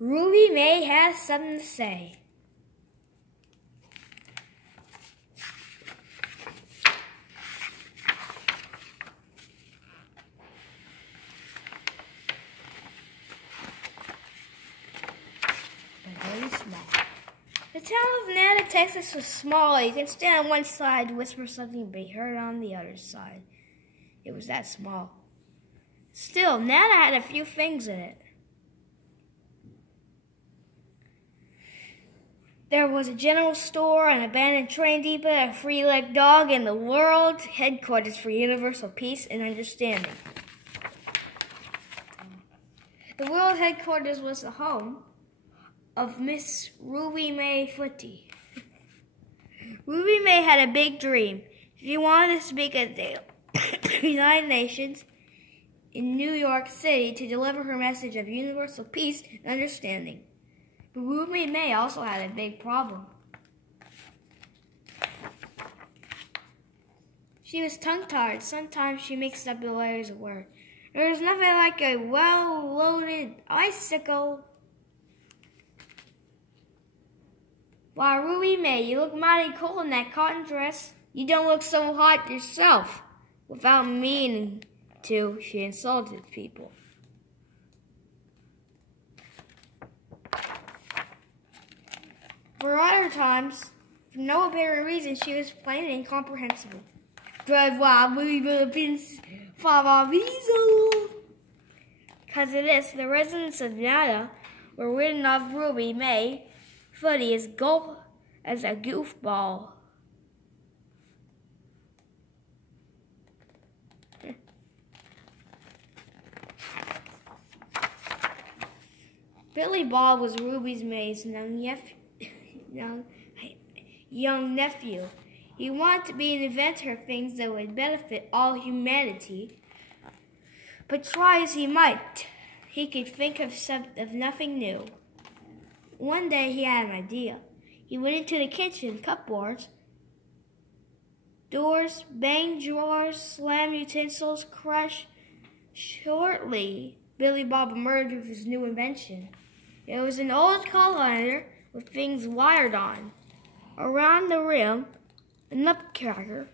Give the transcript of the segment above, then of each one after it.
Ruby May has something to say. Very small. The town of Nada, Texas was small. You can stand on one side, whisper something, and be heard on the other side. It was that small. Still, Nada had a few things in it. There was a general store, an abandoned train depot, a three-legged dog, and the world headquarters for universal peace and understanding. The world headquarters was the home of Miss Ruby May Footy. Ruby May had a big dream. She wanted to speak at the United Nations in New York City to deliver her message of universal peace and understanding. But Ruby May also had a big problem. She was tongue-tied. Sometimes she mixed up the letters of words. There was nothing like a well-loaded icicle. Why, Ruby May, you look mighty cool in that cotton dress. You don't look so hot yourself. Without meaning to, she insulted people. For other times, for no apparent reason, she was plain and incomprehensible. Because of this, the residents of Nada were written off Ruby May Footy as a goofball. Billy Bob was Ruby May's young nephew. He wanted to be an inventor of things that would benefit all humanity. But try as he might, he could think of nothing new. One day he had an idea. He went into the kitchen, cupboards, doors, bang drawers, slam utensils, crush. Shortly, Billy Bob emerged with his new invention. It was an old colander with things wired on. Around the rim, a nutcracker,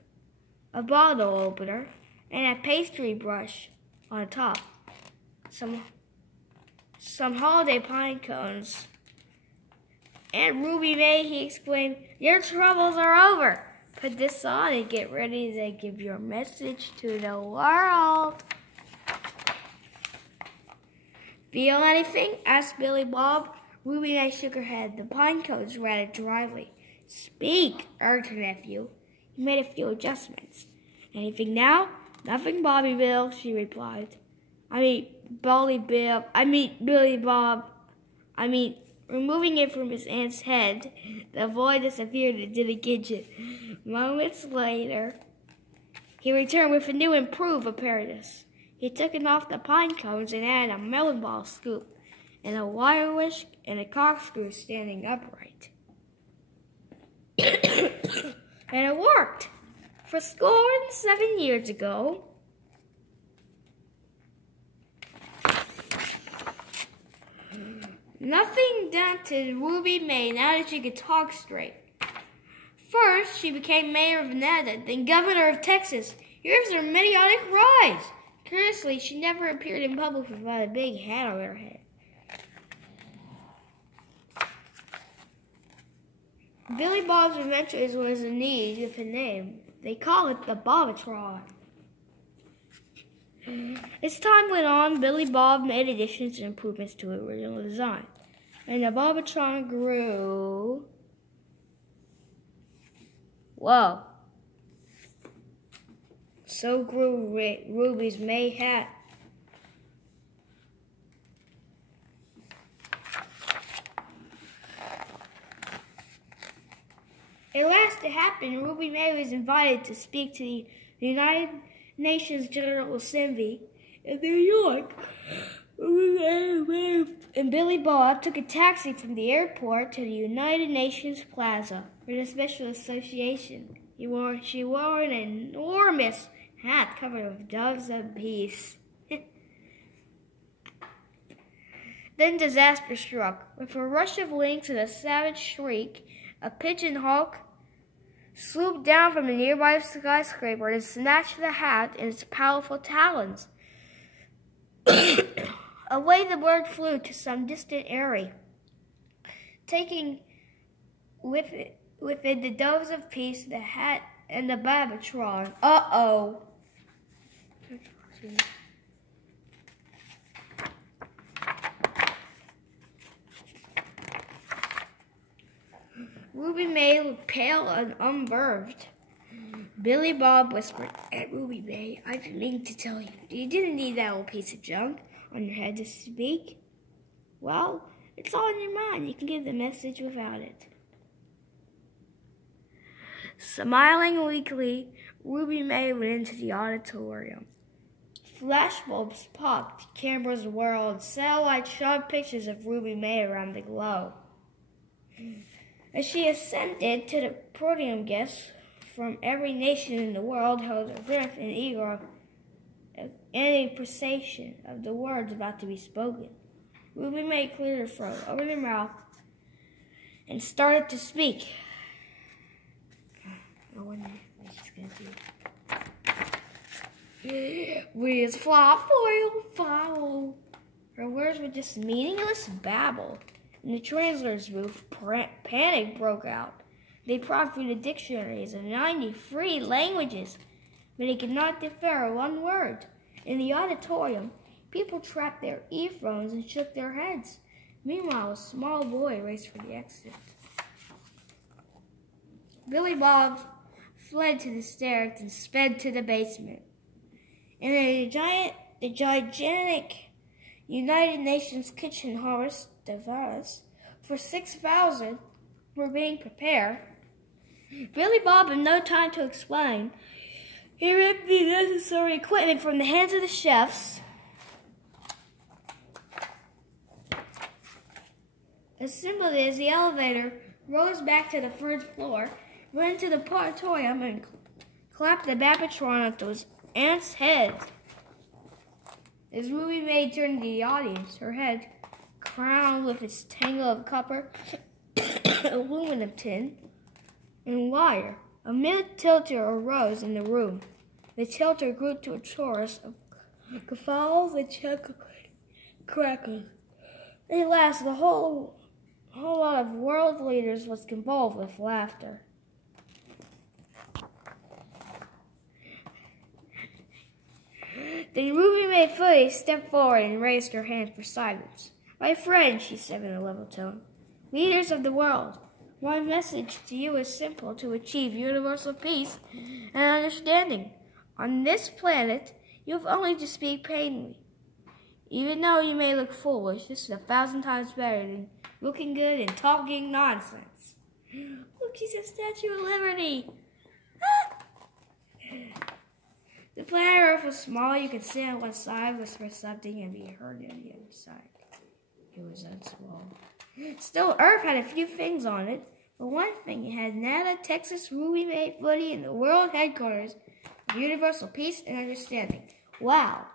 a bottle opener, and a pastry brush on top. Some holiday pine cones. Aunt Ruby May, he explained, your troubles are over. Put this on and get ready to give your message to the world. Feel anything? Asked Billy Bob. Ruby May shook her head. The pine cones rattled dryly. Speak, urged her nephew. He made a few adjustments. Anything now? Nothing, Bobby Bill, she replied. Billy Bob. Removing it from his aunt's head, the boy disappeared into the kitchen. Moments later, he returned with a new improved apparatus. He took it off the pine cones and added a melon ball scoop and a wire whisk and a corkscrew standing upright. And it worked. For 7 years ago, nothing daunted Ruby May now that she could talk straight. First, she became mayor of Nada, then governor of Texas. Here's her meteoric rise. Curiously, she never appeared in public without a big hat on her head. Billy Bob's Adventures was in need of a name. They call it the Bobatron. As time went on, Billy Bob made additions and improvements to the original design. And the Bobatron grew. Whoa. So grew Ruby's May hat. At last it happened. Ruby May was invited to speak to the United Nations General Assembly in New York. And Billy Bob took a taxi from the airport to the United Nations Plaza for the special association. She wore an enormous hat covered with doves of peace. Then disaster struck. With a rush of wings and a savage shriek, a pigeon hawk swooped down from a nearby skyscraper and snatched the hat in its powerful talons. Away the bird flew to some distant area, taking with it the doves of peace, the hat, and the Babatron. Uh-oh. Ruby May looked pale and unnerved. Billy Bob whispered, "Aunt Ruby May, I've been meaning to tell you. You didn't need that old piece of junk on your head to speak. Well, it's all in your mind. You can give the message without it." Smiling weakly, Ruby May went into the auditorium. Flashbulbs popped, cameras whirled, satellites shot pictures of Ruby May around the globe. As she ascended to the podium, guests from every nation in the world held a breath in eager anticipation of the words about to be spoken. Ruby May cleared her throat, opened her mouth, and started to speak. I wonder what she's going to do. Where's Flopfoil follow? Her words were just meaningless babble. In the translator's booth, panic broke out. They prodded through the dictionaries of 93 languages, but they could not decipher one word. In the auditorium, people trapped their earphones and shook their heads. Meanwhile, a small boy raced for the exit. Billy Bob fled to the stairs and sped to the basement. In the gigantic United Nations kitchen harvest device for 6,000 were being prepared. Billy Bob had no time to explain. He ripped the necessary equipment from the hands of the chefs. Assembled as the elevator rose back to the first floor, went into the auditorium and clapped the Babatron onto his aunt's head. As Ruby May turned to the audience, her head crowned with its tangle of copper, aluminum tin, and wire, a mid-tilter arose in the room. The tilter grew to a chorus of guffaws and chuckles, crackles. At last, the whole lot of world leaders was convulsed with laughter. Then Ruby May fully stepped forward and raised her hand for silence. "My friend," she said in a level tone, "leaders of the world, my message to you is simple: to achieve universal peace and understanding. On this planet, you have only to speak plainly. Even though you may look foolish, this is 1,000 times better than looking good and talking nonsense." Look, she's a Statue of Liberty. The planet Earth was small. You could sit on one side, whisper something, and be heard on the other side. It was that small. Still, Earth had a few things on it. For one thing, it had Nana, Texas, Ruby May, Footy, and the world headquarters of universal peace and understanding. Wow,